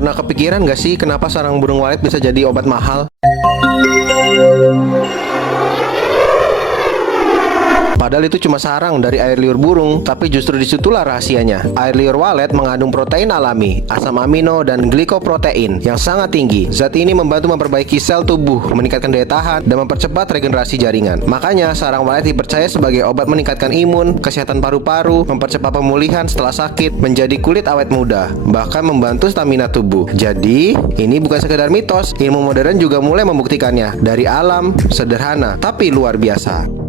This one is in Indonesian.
Pernah kepikiran gak sih kenapa sarang burung walet bisa jadi obat mahal? Padahal itu cuma sarang dari air liur burung, tapi justru disitulah rahasianya. Air liur walet mengandung protein alami, asam amino, dan glikoprotein yang sangat tinggi. Zat ini membantu memperbaiki sel tubuh, meningkatkan daya tahan, dan mempercepat regenerasi jaringan. Makanya, sarang walet dipercaya sebagai obat meningkatkan imun, kesehatan paru-paru, mempercepat pemulihan setelah sakit, menjadi kulit awet muda, bahkan membantu stamina tubuh. Jadi, ini bukan sekedar mitos, ilmu modern juga mulai membuktikannya. Dari alam, sederhana, tapi luar biasa.